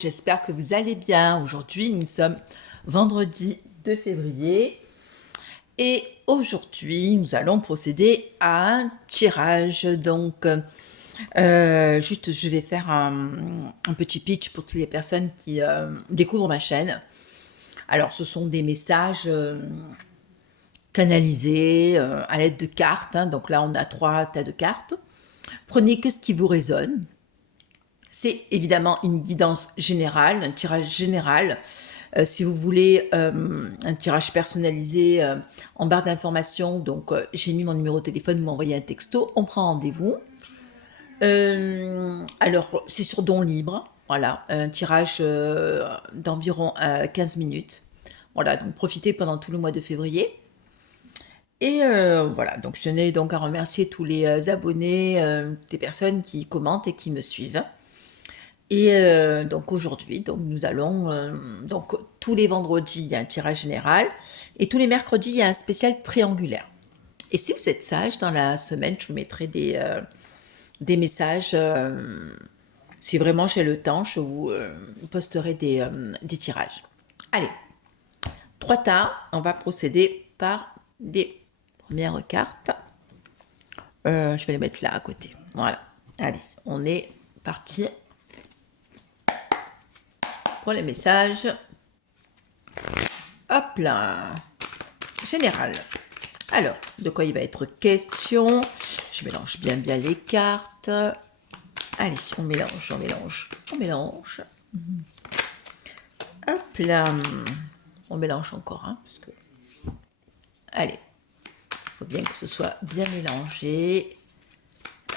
J'espère que vous allez bien. Aujourd'hui, nous sommes vendredi 2 février et aujourd'hui, nous allons procéder à un tirage. Donc, juste, je vais faire un petit pitch pour toutes les personnes qui découvrent ma chaîne. Alors, ce sont des messages canalisés à l'aide de cartes, hein. Donc là, on a 3 tas de cartes. Prenez que ce qui vous résonne. C'est évidemment une guidance générale, un tirage général. Si vous voulez un tirage personnalisé en barre d'informations, donc j'ai mis mon numéro de téléphone, vous m'envoyez un texto, on prend rendez-vous. Alors, c'est sur don libre, voilà, un tirage d'environ 15 minutes. Voilà, donc profitez pendant tout le mois de février. Et voilà, donc je tenais donc à remercier tous les abonnés, des personnes qui commentent et qui me suivent. Et donc aujourd'hui, donc nous allons donc tous les vendredis, il y a un tirage général et tous les mercredis, il y a un spécial triangulaire. Et si vous êtes sage, dans la semaine, je vous mettrai des messages. Si vraiment j'ai le temps, je vous posterai des tirages. Allez, 3 tas, on va procéder par les premières cartes. Je vais les mettre là à côté. Voilà. Allez, on est parti pour les messages. Hop là. Général. Alors, de quoi il va être question? Je mélange bien les cartes. Allez, on mélange, on mélange, on mélange. Hop là. On mélange encore, hein, parce que... Allez, il faut bien que ce soit bien mélangé.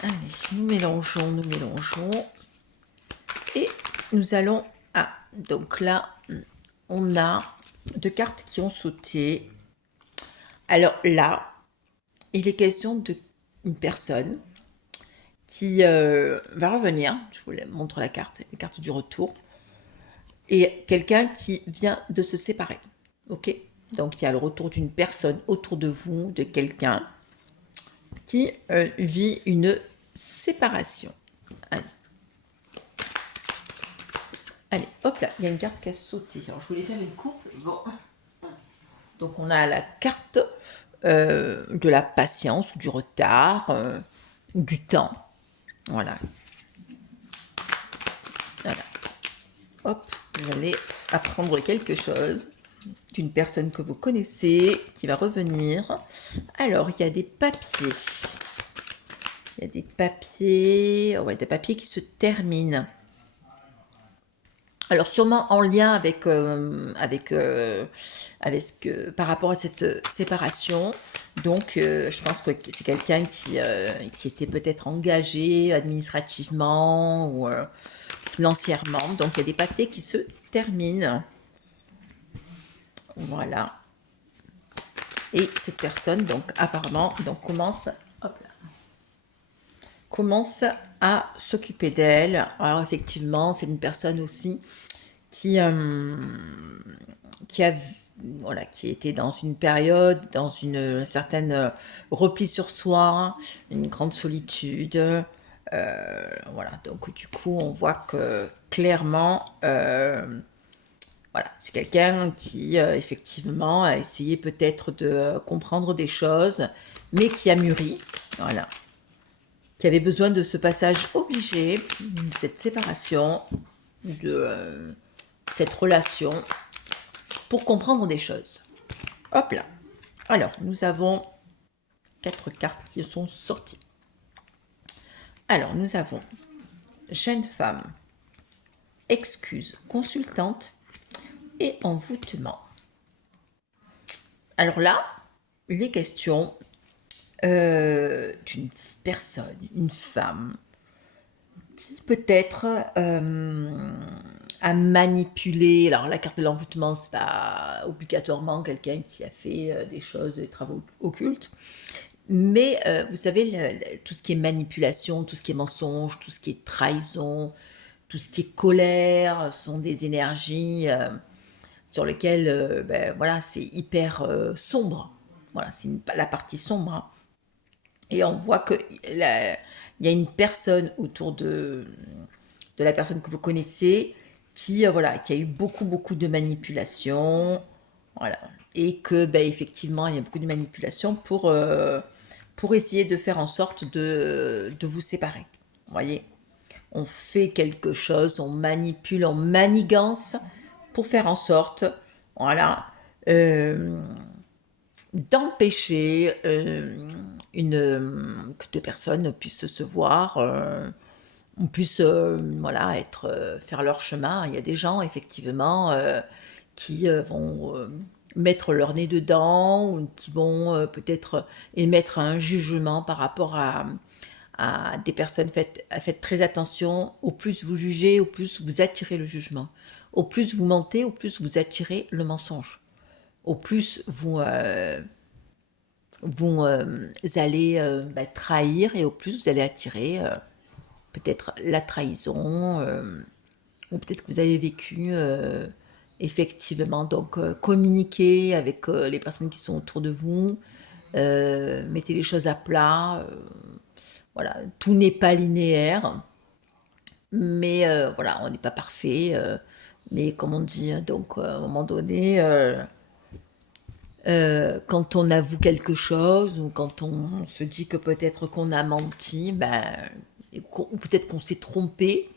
Allez, nous mélangeons, nous mélangeons. Et nous allons... Ah, donc là, on a 2 cartes qui ont sauté. Alors là, il est question d'une personne qui va revenir. Je vous montre la carte du retour. Et quelqu'un qui vient de se séparer. Ok? Donc il y a le retour d'une personne autour de vous, de quelqu'un qui vit une séparation. Allez. Allez, hop là, il y a une carte qui a sauté. Alors je voulais faire une coupe. Bon. Donc on a la carte de la patience ou du retard, ou du temps. Voilà. Voilà. Hop, vous allez apprendre quelque chose d'une personne que vous connaissez, qui va revenir. Alors, il y a des papiers. Il y a des papiers, ouais, des papiers qui se terminent. Alors, sûrement en lien avec par rapport à cette séparation. Donc, je pense que c'est quelqu'un qui était peut-être engagé administrativement ou financièrement. Donc, il y a des papiers qui se terminent. Voilà. Et cette personne, donc, apparemment, donc, commence à s'occuper d'elle. Alors, effectivement, c'est une personne aussi qui a, voilà, qui était dans une période, dans une certaine repli sur soi, une grande solitude. Voilà, donc du coup, on voit que clairement, voilà, c'est quelqu'un qui effectivement a essayé peut-être de comprendre des choses, mais qui a mûri, voilà, qui avait besoin de ce passage obligé, de cette séparation, de cette relation, pour comprendre des choses. Hop là. Alors, nous avons 4 cartes qui sont sorties. Alors, nous avons jeune femme, excuse, consultante et envoûtement. Alors là, les questions d'une personne, une femme, qui peut-être a manipulé. Alors la carte de l'envoûtement, c'est pas obligatoirement quelqu'un qui a fait des choses, des travaux occultes. Mais vous savez, tout ce qui est manipulation, tout ce qui est mensonge, tout ce qui est trahison, tout ce qui est colère, sont des énergies sur lesquelles, ben, voilà, c'est hyper sombre. Voilà, c'est la partie sombre, hein. Et on voit qu'il y a une personne autour de la personne que vous connaissez voilà, qui a eu beaucoup de manipulations, voilà, et que, ben, effectivement, il y a beaucoup de manipulations pour essayer de faire en sorte de vous séparer. Vous voyez? On fait quelque chose, on manipule, on manigance pour faire en sorte, voilà, d'empêcher que deux personnes puissent se voir, on puisse voilà, faire leur chemin. Il y a des gens, effectivement, qui vont mettre leur nez dedans ou qui vont peut-être émettre un jugement par rapport à des personnes. Faites très attention. Au plus vous jugez, au plus vous attirez le jugement. Au plus vous mentez, au plus vous attirez le mensonge. Au plus vous allez trahir et au plus vous allez attirer peut-être la trahison ou peut-être que vous avez vécu effectivement. Donc communiquez avec les personnes qui sont autour de vous, mettez les choses à plat. Voilà, tout n'est pas linéaire, mais voilà, on n'est pas parfait. Mais comme on dit, donc à un moment donné, quand on avoue quelque chose ou quand on se dit que peut-être qu'on a menti, ben, ou peut-être qu'on s'est trompé,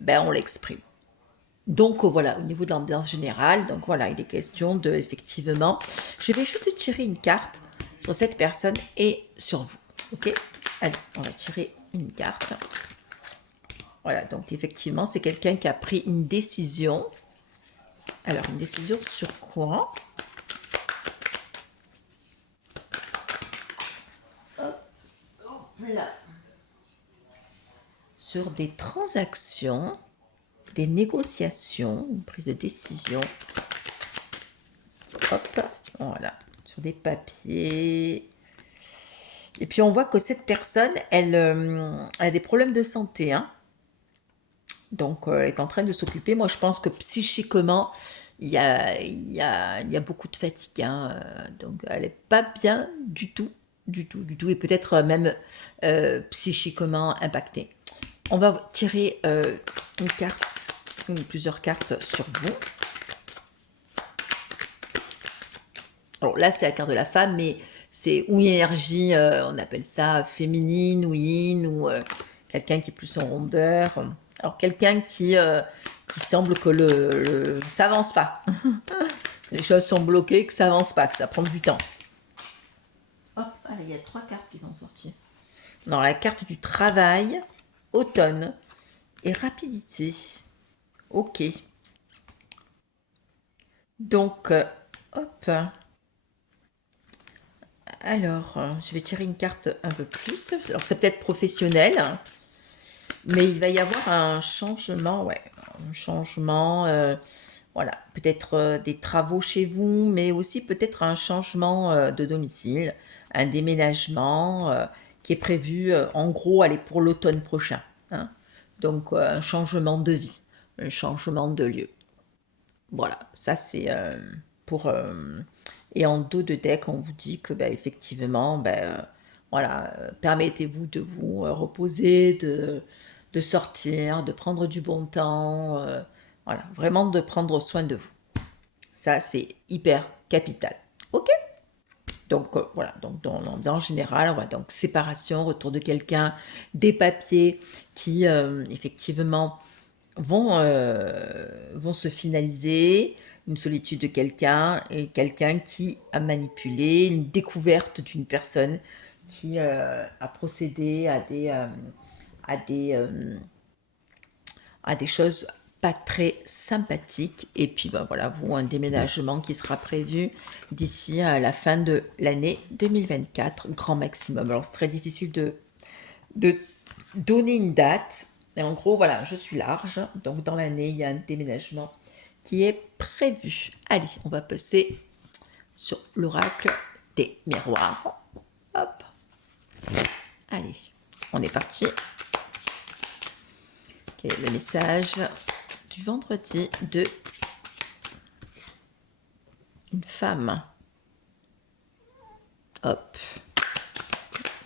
ben, on l'exprime. Donc voilà, au niveau de l'ambiance générale, donc voilà, il est question de, effectivement, je vais juste tirer une carte sur cette personne et sur vous. Ok? Allez, on va tirer une carte. Voilà, donc effectivement, c'est quelqu'un qui a pris une décision. Alors, une décision sur quoi? Hop là. Sur des transactions, des négociations, une prise de décision. Hop, voilà, sur des papiers. Et puis on voit que cette personne, elle a des problèmes de santé, hein. Donc elle est en train de s'occuper. Moi, je pense que psychiquement, il y a beaucoup de fatigue, hein. Donc elle n'est pas bien du tout, et peut-être même psychiquement impactée. On va tirer une carte, plusieurs cartes sur vous. Alors là, c'est la carte de la femme, mais c'est ou une énergie, on appelle ça féminine ou yin, ou quelqu'un qui est plus en rondeur. Alors quelqu'un qui semble que ça avance pas. Les choses sont bloquées, que ça avance pas, que ça prend du temps. Hop, allez, il y a 3 cartes qui sont sorties. Dans la carte du travail, automne et rapidité. Ok. Donc, hop. Alors, je vais tirer une carte un peu plus. Alors, c'est peut-être professionnel, hein, mais il va y avoir un changement, ouais. Un changement, voilà. Peut-être des travaux chez vous, mais aussi peut-être un changement de domicile, un déménagement qui est prévu, en gros, allez, pour l'automne prochain, hein. Donc, un changement de vie, un changement de lieu. Voilà, ça c'est pour... et en dos de deck, on vous dit que bah, effectivement, bah, voilà, permettez-vous de vous reposer, de sortir, de prendre du bon temps, voilà, vraiment de prendre soin de vous. Ça, c'est hyper capital. Ok? Donc voilà, donc dans le général, voilà, donc séparation, retour de quelqu'un, des papiers qui effectivement vont se finaliser, une solitude de quelqu'un et quelqu'un qui a manipulé, une découverte d'une personne qui a procédé à des, euh, à des choses pas très sympathiques. Et puis ben voilà, vous, un déménagement qui sera prévu d'ici à la fin de l'année 2024, grand maximum. Alors c'est très difficile de donner une date. Et en gros, voilà, je suis large. Donc, dans l'année, il y a un déménagement qui est prévu. Allez, on va passer sur l'oracle des miroirs. Hop. Allez, on est parti. Quel est le message du vendredi de une femme? Hop.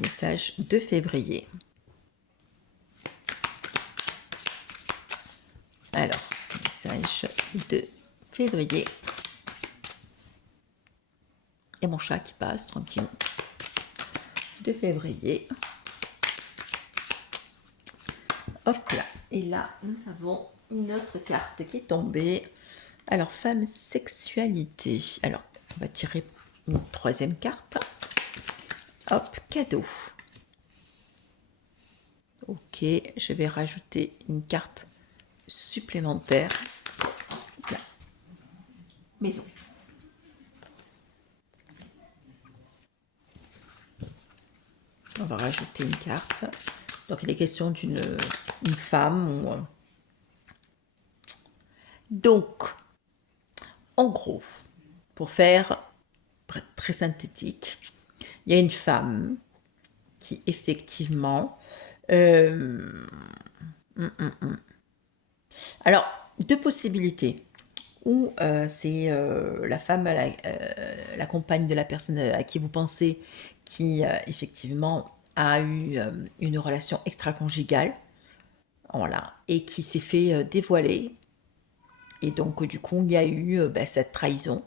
Message de février. Alors, message tirage de février. Et mon chat qui passe tranquille. De février. Hop là. Et là, nous avons une autre carte qui est tombée. Alors, femme, sexualité. Alors, on va tirer une troisième carte. Hop, cadeau. Ok, je vais rajouter une carte supplémentaire. Là. Maison. On va rajouter une carte. Donc, il est question d'une femme. Donc, en gros, pour faire très synthétique, il y a une femme qui effectivement... Alors, deux possibilités. Ou c'est la femme, la compagne de la personne à qui vous pensez, qui effectivement a eu une relation extra-conjugale, voilà, et qui s'est fait dévoiler. Et donc, du coup, il y a eu cette trahison.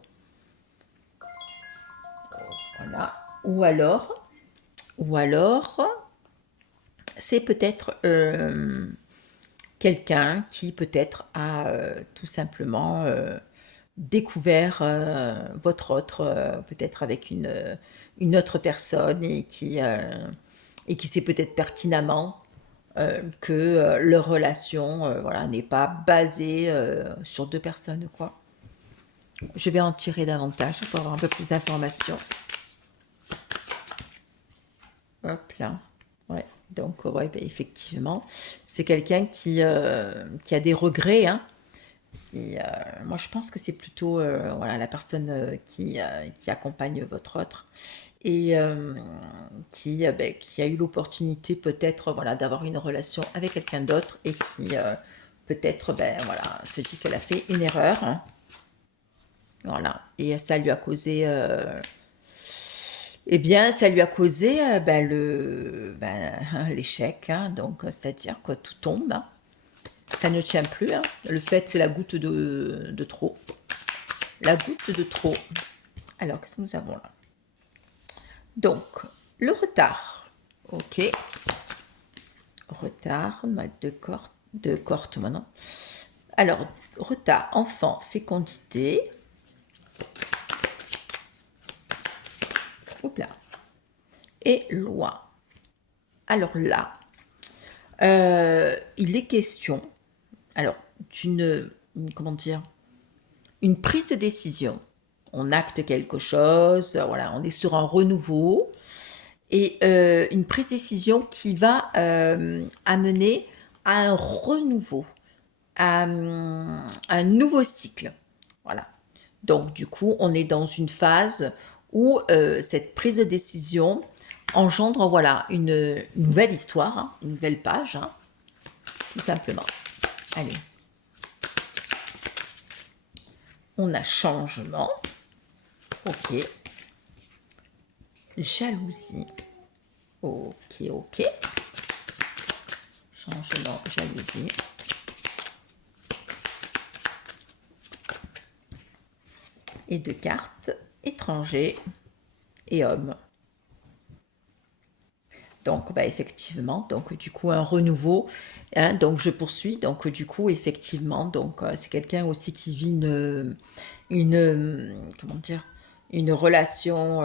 Voilà. Ou alors, c'est peut-être quelqu'un qui peut-être a tout simplement découvert votre autre, peut-être avec une autre personne et qui sait peut-être pertinemment que leur relation voilà, n'est pas basée sur deux personnes, quoi. Je vais en tirer davantage pour avoir un peu plus d'informations. Hop là. Ouais. Donc, ouais, ben, effectivement, c'est quelqu'un qui a des regrets. Hein. Et, moi, je pense que c'est plutôt voilà, la personne qui accompagne votre autre et qui a eu l'opportunité peut-être voilà, d'avoir une relation avec quelqu'un d'autre et qui peut-être voilà, se dit qu'elle a fait une erreur. Hein. Voilà. Et ça lui a causé... eh bien, ça lui a causé l'échec, hein, donc c'est-à-dire que tout tombe, hein. Ça ne tient plus. Hein. Le fait, c'est la goutte de trop. La goutte de trop. Alors, qu'est-ce que nous avons là? Donc, le retard. Ok. Retard, de corte maintenant. Alors, retard, enfant, fécondité. Hop là. Et loi. Alors là, il est question, alors, comment dire, une prise de décision. On acte quelque chose, voilà, on est sur un renouveau et une prise de décision qui va amener à un renouveau, à un nouveau cycle. Voilà. Donc, du coup, on est dans une phase où cette prise de décision engendre voilà, une nouvelle histoire, hein, une nouvelle page, hein, tout simplement. Allez. On a changement. Ok. Jalousie. Ok, ok. Changement, jalousie. Et deux cartes. Étranger et homme. Donc, effectivement, donc du coup, un renouveau. Hein, donc, je poursuis. Donc, du coup, effectivement, donc c'est quelqu'un aussi qui vit comment dire, une relation,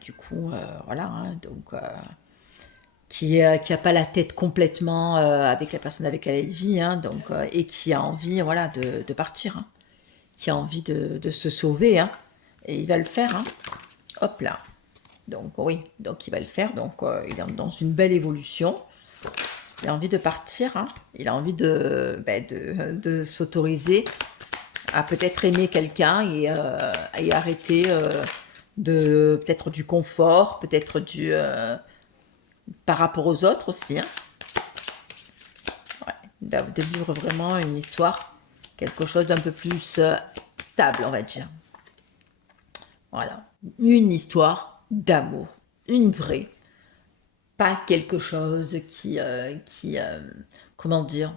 du coup, voilà, hein, donc qui a pas la tête complètement avec la personne avec laquelle elle vit, hein, donc et qui a envie, voilà, de partir, hein, qui a envie de se sauver, hein, et il va le faire, hein. Hop là. Donc oui, donc il va le faire. Donc il est dans une belle évolution. Il a envie de partir. Hein. Il a envie de s'autoriser à peut-être aimer quelqu'un et arrêter de peut-être du confort, peut-être du par rapport aux autres aussi. Hein. Ouais, de vivre vraiment une histoire, quelque chose d'un peu plus stable, on va dire. Voilà, une histoire d'amour, une vraie, pas quelque chose comment dire,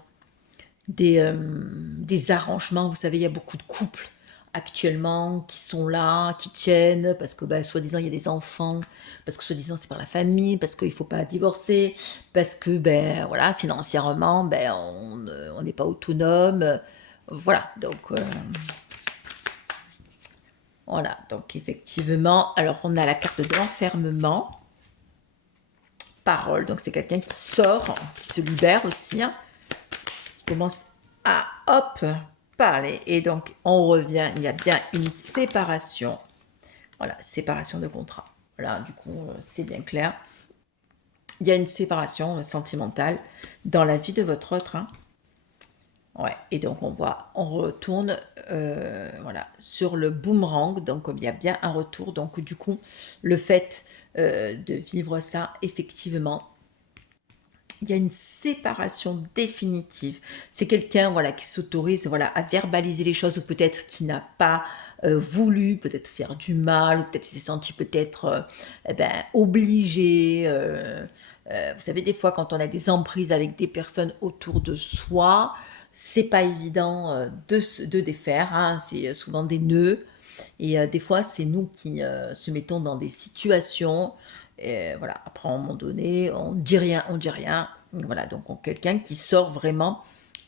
des arrangements. Vous savez, il y a beaucoup de couples actuellement qui sont là, qui tiennent, parce que ben, soi-disant il y a des enfants, parce que soi-disant c'est par la famille, parce qu'il ne faut pas divorcer, parce que ben voilà, financièrement, ben, on n'est pas autonome. Voilà, donc voilà, donc effectivement, alors on a la carte de l'enfermement, parole, donc c'est quelqu'un qui sort, qui se libère aussi, hein, qui commence à hop parler, et donc on revient, il y a bien une séparation, voilà, séparation de contrat, voilà, du coup c'est bien clair, il y a une séparation sentimentale dans la vie de votre autre, hein. Ouais, et donc on retourne voilà, sur le boomerang, donc il y a bien un retour, donc du coup, le fait de vivre ça, effectivement, il y a une séparation définitive. C'est quelqu'un voilà, qui s'autorise voilà, à verbaliser les choses, ou peut-être qui n'a pas voulu peut-être faire du mal, ou peut-être s'est senti peut-être eh ben, obligé. Vous savez, des fois, quand on a des emprises avec des personnes autour de soi, c'est pas évident de défaire, hein, c'est souvent des nœuds. Et des fois, c'est nous qui se mettons dans des situations. Et voilà, après, à un moment donné, on dit rien, on dit rien. Voilà, donc quelqu'un qui sort vraiment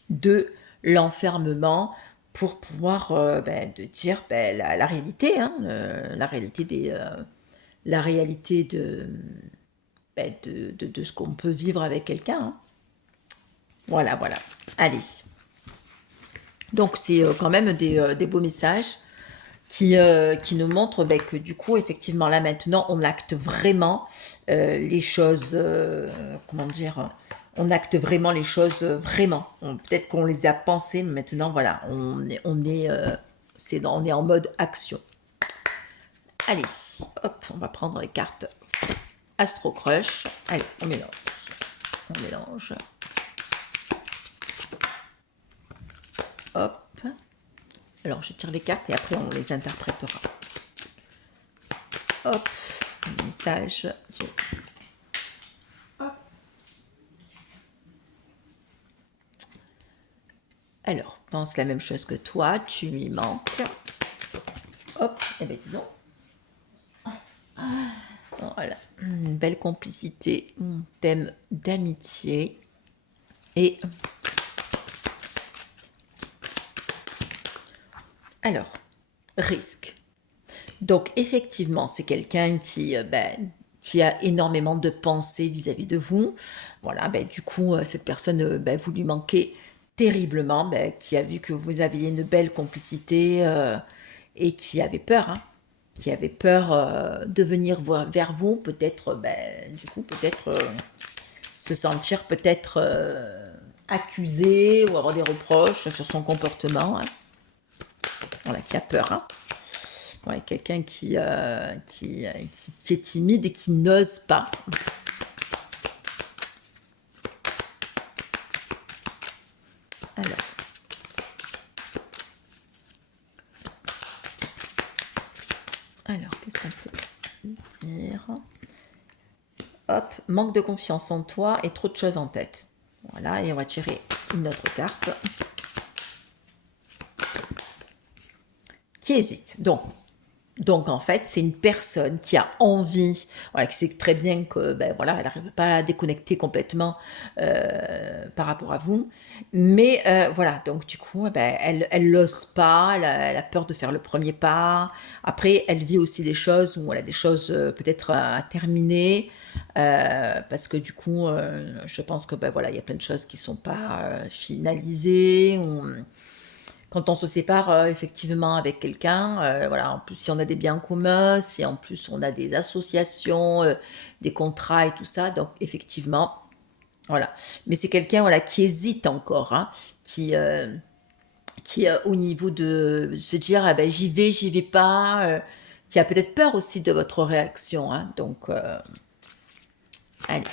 de l'enfermement pour pouvoir ben, de dire ben, la réalité, hein, la réalité ben, de ce qu'on peut vivre avec quelqu'un, hein. Voilà, voilà. Allez. Donc c'est quand même des beaux messages qui nous montre ben, que du coup, effectivement, là maintenant, on acte vraiment les choses, comment dire, on acte vraiment les choses vraiment. Peut-être qu'on les a pensées, mais maintenant, voilà, on est en mode action. Allez, hop, on va prendre les cartes Astro Crush. Allez, on mélange. On mélange. Hop. Alors, je tire les cartes et après, on les interprétera. Hop, message. Hop. Alors, pense la même chose que toi, tu lui manques. Hop, et bien dis donc. Voilà, une belle complicité, un thème d'amitié. Et alors, risque. Donc, effectivement, c'est quelqu'un ben, qui a énormément de pensées vis-à-vis de vous. Voilà, ben, du coup, cette personne, ben, vous lui manquez terriblement, ben, qui a vu que vous aviez une belle complicité et qui avait peur, hein, qui avait peur de venir vers vous, peut-être, ben, du coup, peut-être se sentir peut-être accusé ou avoir des reproches sur son comportement, hein. Voilà, qui a peur, hein. Ouais, quelqu'un qui est timide et qui n'ose pas. Alors. Alors, qu'est-ce qu'on peut dire? Hop, manque de confiance en toi et trop de choses en tête. Voilà, et on va tirer une autre carte. Qui hésite. Donc en fait, c'est une personne qui a envie, voilà, qui sait très bien que ben, voilà, elle n'arrive pas à déconnecter complètement par rapport à vous. Mais voilà, donc du coup, ben, elle n'ose pas, elle a peur de faire le premier pas. Après, elle vit aussi des choses où elle a des choses peut-être à terminer. Parce que du coup, je pense que ben, voilà, il y a plein de choses qui ne sont pas finalisées. Quand on se sépare effectivement avec quelqu'un, voilà, en plus si on a des biens communs, si en plus on a des associations, des contrats et tout ça, donc effectivement, voilà. Mais c'est quelqu'un voilà, qui hésite encore, hein, qui au niveau de se dire ah ben, j'y vais pas, qui a peut-être peur aussi de votre réaction, hein, donc allez.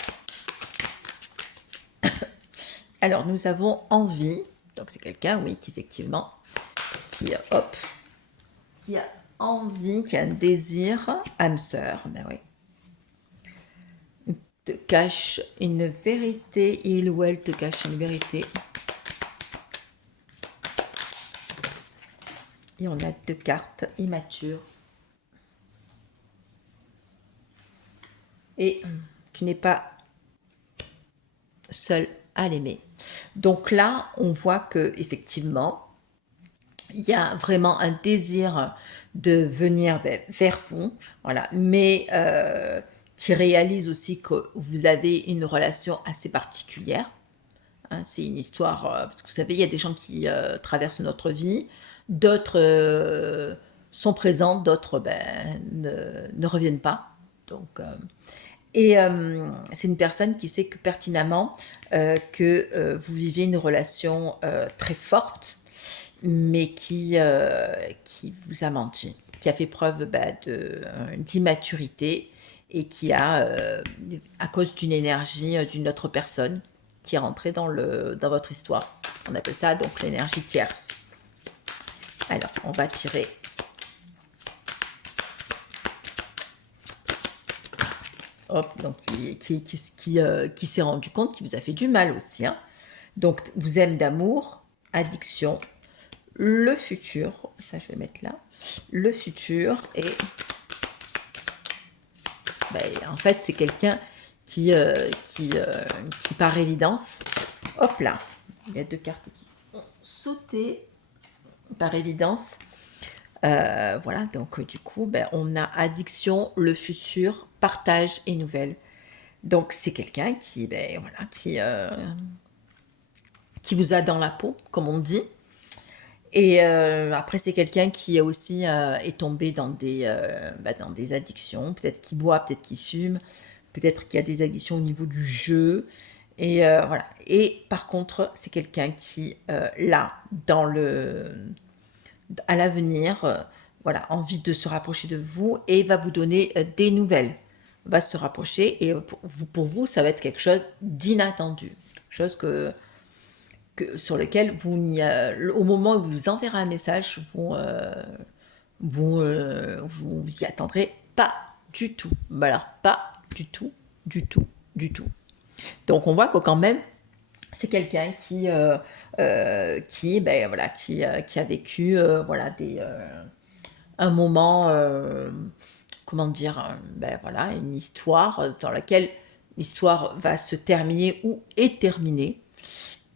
Alors nous avons envie, donc c'est quelqu'un, oui, qui effectivement, hop, qui a envie, qui a un désir, âme sœur, ben oui, te cache une vérité, il ou elle te cache une vérité. Et on a 2 cartes immatures. Et tu n'es pas seul à l'aimer. Donc là, on voit que effectivement, il y a vraiment un désir de venir vers vous, voilà, mais qui réalise aussi que vous avez une relation assez particulière. Hein, c'est une histoire, parce que vous savez, il y a des gens qui traversent notre vie, d'autres sont présents, d'autres ne reviennent pas. Donc, c'est une personne qui sait que pertinemment que vous vivez une relation très forte, mais qui vous a menti, qui a fait preuve d'immaturité et qui a, à cause d'une énergie d'une autre personne, qui est rentrée dans votre histoire. On appelle ça donc l'énergie tierce. Alors, on va tirer. Hop, donc qui s'est rendu compte qu'il vous a fait du mal aussi. Hein. Donc, vous aime d'amour, addiction, le futur, ça je vais mettre là, le futur, et en fait c'est quelqu'un qui par évidence, hop là, il y a 2 cartes qui ont sauté, par évidence, voilà, donc du coup, on a addiction, le futur, partage et nouvelles. Donc c'est quelqu'un qui, voilà, qui vous a dans la peau, comme on dit. Et après, c'est quelqu'un qui aussi est tombé dans des addictions. Peut-être qu'il boit, peut-être qu'il fume, peut-être qu'il y a des addictions au niveau du jeu. Et voilà. Et par contre, c'est quelqu'un qui, là, à l'avenir, voilà, envie de se rapprocher de vous et va vous donner des nouvelles. Va se rapprocher et pour vous, ça va être quelque chose d'inattendu. Quelque chose sur lequel au moment où vous enverrez un message, vous y attendrez pas du tout. Alors, pas du tout, du tout, du tout. Donc, on voit que quand même, c'est quelqu'un qui a vécu voilà, un moment, comment dire, voilà, une histoire dans laquelle l'histoire va se terminer ou est terminée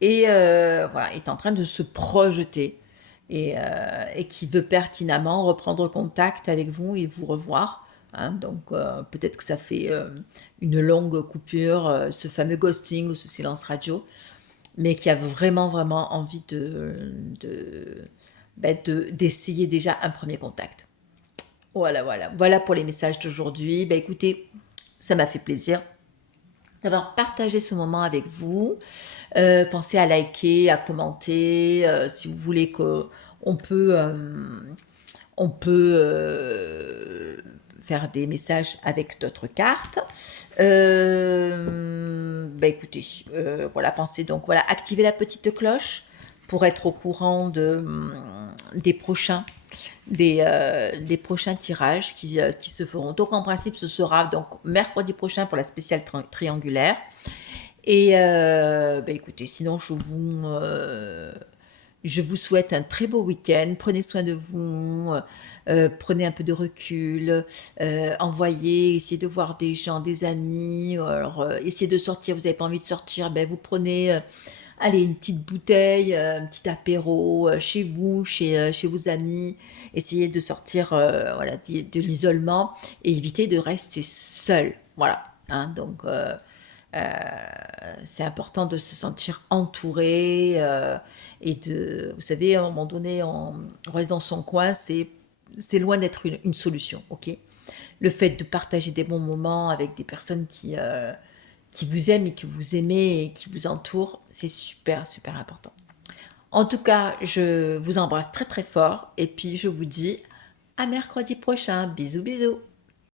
et voilà, est en train de se projeter et qui veut pertinemment reprendre contact avec vous et vous revoir. Hein. Donc peut-être que ça fait une longue coupure, ce fameux ghosting ou ce silence radio, mais qui a vraiment, vraiment envie d'essayer déjà un premier contact. Voilà, voilà. Voilà pour les messages d'aujourd'hui. Écoutez, ça m'a fait plaisir d'avoir partagé ce moment avec vous. Pensez à liker, à commenter, si vous voulez que on peut faire des messages avec d'autres cartes. Écoutez, voilà, pensez donc, voilà, activez la petite cloche pour être au courant des prochains tirages qui se feront. Donc en principe, ce sera donc mercredi prochain pour la spéciale triangulaire. Et écoutez, sinon je vous souhaite un très beau week-end. Prenez soin de vous, prenez un peu de recul, essayez de voir des gens, des amis. Alors, essayez de sortir. Vous n'avez pas envie de sortir, vous prenez allez, une petite bouteille, un petit apéro chez vous, chez vos amis. Essayez de sortir voilà, de l'isolement et évitez de rester seul. Voilà. Hein, donc, c'est important de se sentir entouré et vous savez, à un moment donné, on reste dans son coin, c'est loin d'être une solution, ok? Le fait de partager des bons moments avec des personnes qui vous aiment et que vous aimez et qui vous entourent, c'est super, super important. En tout cas, je vous embrasse très, très fort et puis je vous dis à mercredi prochain. Bisous, bisous.